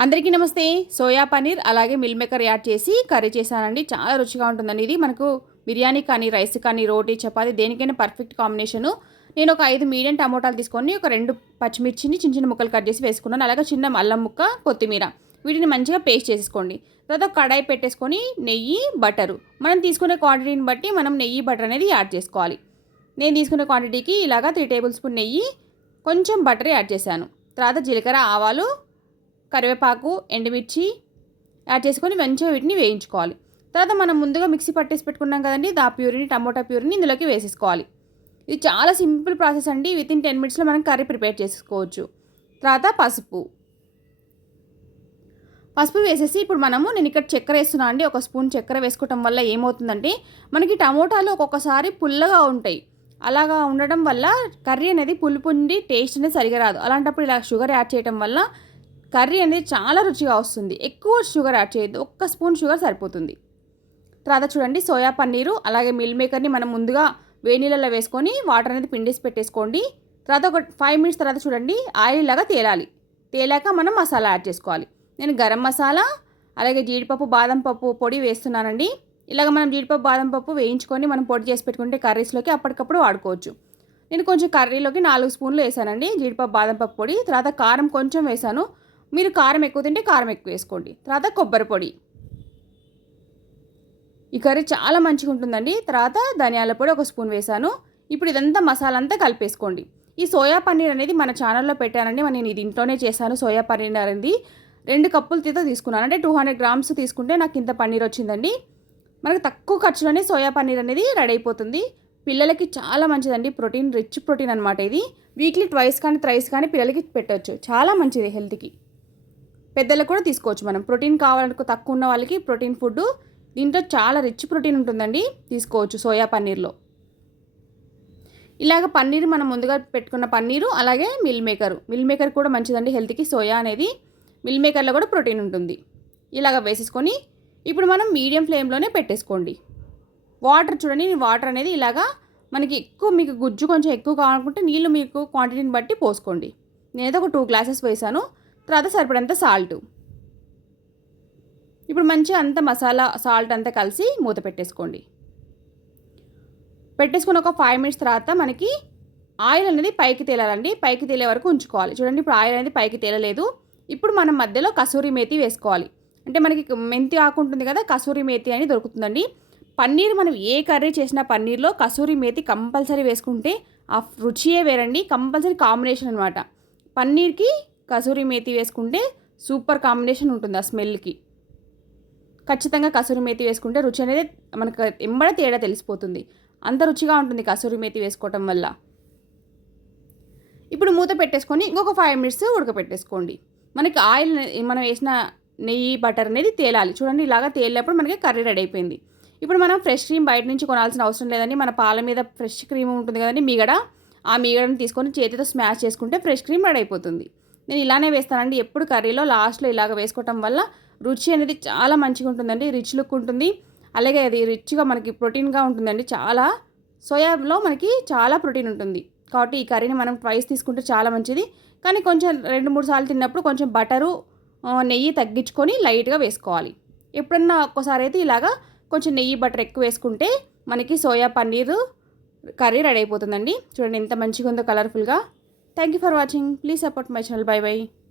అందరికీ నమస్తే. సోయా పనీర్ అలాగే మిల్ మేకర్ యాడ్ చేసి కర్రీ చేశానండి. చాలా రుచిగా ఉంటుందండి ఇది. మనకు బిర్యానీ కానీ రైస్ కానీ రోటీ చపాతి దేనికైనా పర్ఫెక్ట్ కాంబినేషను. నేను ఒక ఐదు మీడియం టమోటాలు తీసుకొని ఒక రెండు పచ్చిమిర్చిని చిన్న చిన్న ముక్కలు కట్ చేసి వేసుకున్నాను. అలాగే చిన్న అల్లం ముక్క కొత్తిమీర. వీటిని మంచిగా పేస్ట్ చేసేసుకోండి. తర్వాత కడాయి పెట్టేసుకొని నెయ్యి బటరు. మనం తీసుకునే క్వాంటిటీని బట్టి మనం నెయ్యి బటర్ అనేది యాడ్ చేసుకోవాలి. నేను తీసుకునే క్వాంటిటీకి ఇలాగా త్రీ టేబుల్ స్పూన్ నెయ్యి కొంచెం బటర్ యాడ్ చేశాను. తర్వాత జీలకర్ర ఆవాలు కరివేపాకు ఎండుమిర్చి యాడ్ చేసుకొని మంచిగా వీటిని వేయించుకోవాలి. తర్వాత మనం ముందుగా మిక్సీ పట్టేసి పెట్టుకున్నాం కదండి దా ప్యూరిని టమోటా ప్యూరిని ఇందులోకి వేసేసుకోవాలి. ఇది చాలా సింపుల్ ప్రాసెస్ అండి విత్ ఇన్ టెన్ మినిట్స్లో మనం కర్రీ ప్రిపేర్ చేసుకోవచ్చు. తర్వాత పసుపు. పసుపు వేసేసి ఇప్పుడు మనము నేను ఇక్కడ చక్కెర వేస్తున్నా అండి ఒక స్పూన్ చక్కెర వేసుకోవటం వల్ల ఏమవుతుందంటే మనకి టమోటాలు ఒక్కొక్కసారి పుల్లగా ఉంటాయి. అలాగా ఉండడం వల్ల కర్రీ అనేది పులుపు ఉండి టేస్ట్ అనేది సరిగా రాదు. అలాంటప్పుడు ఇలా షుగర్ యాడ్ చేయడం వల్ల కర్రీ అనేది చాలా రుచిగా వస్తుంది. ఎక్కువ షుగర్ యాడ్ చేయొద్దు. ఒక్క స్పూన్ షుగర్ సరిపోతుంది. తర్వాత చూడండి సోయా పన్నీరు అలాగే మిల్ మేకర్ని మనం ముందుగా వేడి నీళ్ళలో వేసుకొని వాటర్ అనేది పిండేసి పెట్టేసుకోండి. తర్వాత ఒక ఫైవ్ మినిట్స్ తర్వాత చూడండి ఆయిల్ లాగా తేలాలి. తేలాక మనం మసాలా యాడ్ చేసుకోవాలి. నేను గరం మసాలా అలాగే జీడిపప్పు బాదం పప్పు పొడి వేస్తున్నానండి. ఇలాగ మనం జీడిపప్పు బాదం పప్పు వేయించుకొని మనం పొడి చేసి పెట్టుకుంటే కర్రీస్లోకి అప్పటికప్పుడు వాడుకోవచ్చు. నేను కొంచెం కర్రీలోకి నాలుగు స్పూన్లు వేసానండి జీడిపప్పు బాదం పప్పు పొడి. తర్వాత కారం కొంచెం వేసాను. మీరు కారం ఎక్కువ తింటే కారం ఎక్కువ వేసుకోండి. తర్వాత కొబ్బరి పొడి. ఈ కర్రీ చాలా మంచిగా ఉంటుందండి. తర్వాత ధనియాల పొడి ఒక స్పూన్ వేశాను. ఇప్పుడు ఇదంతా మసాలా అంతా కలిపేసుకోండి. ఈ సోయా పన్నీర్ అనేది మన ఛానల్లో పెట్టానండి. నేను ఇది ఇంట్లోనే చేశాను సోయా పన్నీర్ అనేది. రెండు కప్పులు తీత తీసుకున్నాను. అంటే టూ హండ్రెడ్ గ్రామ్స్ తీసుకుంటే నాకు ఇంత పన్నీర్ వచ్చిందండి. మనకు తక్కువ ఖర్చులోనే సోయా పన్నీర్ అనేది రెడీ అయిపోతుంది. పిల్లలకి చాలా మంచిదండి. ప్రోటీన్ రిచ్ ప్రోటీన్ అనమాట ఇది. వీక్లీ ట్వైస్ కానీ థ్రైస్ కానీ పిల్లలకి పెట్టవచ్చు చాలా మంచిది హెల్త్కి. పెద్దలకు కూడా తీసుకోవచ్చు మనం. ప్రోటీన్ కావాలనుకో తక్కువ ఉన్న వాళ్ళకి ప్రోటీన్ ఫుడ్ దీంట్లో చాలా రిచ్ ప్రోటీన్ ఉంటుందండి తీసుకోవచ్చు సోయా పన్నీర్లో. ఇలాగ పన్నీర్ మనం ముందుగా పెట్టుకున్న పన్నీరు అలాగే మిల్ మేకర్. మిల్ మేకర్ కూడా మంచిదండి హెల్త్కి సోయా అనేది. మిల్ మేకర్లో కూడా ప్రోటీన్ ఉంటుంది. ఇలాగ వేసేసుకొని ఇప్పుడు మనం మీడియం ఫ్లేమ్లోనే పెట్టేసుకోండి. వాటర్ చూడండి వాటర్ అనేది ఇలాగా మనకి ఎక్కువ మీకు గుజ్జు కొంచెం ఎక్కువ కావాలనుకుంటే నీళ్ళు మీకు క్వాంటిటీని బట్టి పోసుకోండి. నేనైతే ఒక టూ గ్లాసెస్ వేసాను. తర్వాత సరిపడంత సాల్ట్. ఇప్పుడు మంచిగా అంత మసాలా సాల్ట్ అంతా కలిసి మూత పెట్టేసుకోండి. పెట్టేసుకుని ఒక ఫైవ్ మినిట్స్ తర్వాత మనకి ఆయిల్ అనేది పైకి తేలాలండి. పైకి తేలే వరకు ఉంచుకోవాలి. చూడండి ఇప్పుడు ఆయిల్ అనేది పైకి తేలలేదు. ఇప్పుడు మనం మధ్యలో కసూరి మేతి వేసుకోవాలి. అంటే మనకి మెంతి ఆకు ఉంటుంది కదా కసూరి మేతి అని దొరుకుతుందండి. పన్నీర్ మనం ఏ కర్రీ చేసినా పన్నీర్లో కసూరి మేతి కంపల్సరీ వేసుకుంటే ఆ రుచియే వేరండి. కంపల్సరీ కాంబినేషన్ అనమాట పన్నీర్కి కసూరి మేతి వేసుకుంటే సూపర్ కాంబినేషన్ ఉంటుంది ఆ స్మెల్కి. ఖచ్చితంగా కసూరి మేతి వేసుకుంటే రుచి అనేది మనకు ఎంబడ తేడా తెలిసిపోతుంది. అంత రుచిగా ఉంటుంది కసూరి మేతి వేసుకోవటం వల్ల. ఇప్పుడు మూత పెట్టేసుకొని ఇంకొక ఫైవ్ మినిట్స్ ఉడకపెట్టేసుకోండి. మనకి ఆయిల్ మనం వేసిన నెయ్యి బటర్ అనేది తేలాలి. చూడండి ఇలాగా తేలినప్పుడు మనకి కర్రీ రెడీ అయిపోయింది. ఇప్పుడు మనం ఫ్రెష్ క్రీమ్ బయట నుంచి కొనాల్సిన అవసరం లేదండి. మన పాల మీద ఫ్రెష్ క్రీమ్ ఉంటుంది కదండి మీగడ. ఆ మీగడని తీసుకొని చేతితో స్మాష్ చేసుకుంటే ఫ్రెష్ క్రీమ్ రెడీ అయిపోతుంది. నేను ఇలానే వేస్తానండి. ఎప్పుడు కర్రీలో లాస్ట్లో ఇలాగ వేసుకోవటం వల్ల రుచి అనేది చాలా మంచిగా ఉంటుందండి. రిచ్ లుక్ ఉంటుంది. అలాగే అది రిచ్గా మనకి ప్రోటీన్గా ఉంటుందండి చాలా. సోయాలో మనకి చాలా ప్రోటీన్ ఉంటుంది. కాబట్టి ఈ కర్రీని మనం ట్వైస్ తీసుకుంటే చాలా మంచిది. కానీ కొంచెం రెండు మూడు సార్లు తిన్నప్పుడు కొంచెం బటరు నెయ్యి తగ్గించుకొని లైట్గా వేసుకోవాలి. ఎప్పుడన్నా ఒక్కసారి అయితే ఇలాగా కొంచెం నెయ్యి బటర్ ఎక్కువ వేసుకుంటే మనకి సోయా పన్నీర్ కర్రీ రెడీ అయిపోతుందండి. చూడండి ఎంత మంచిగా ఉందో కలర్ఫుల్గా. Thank you for watching. Please support my channel. Bye bye.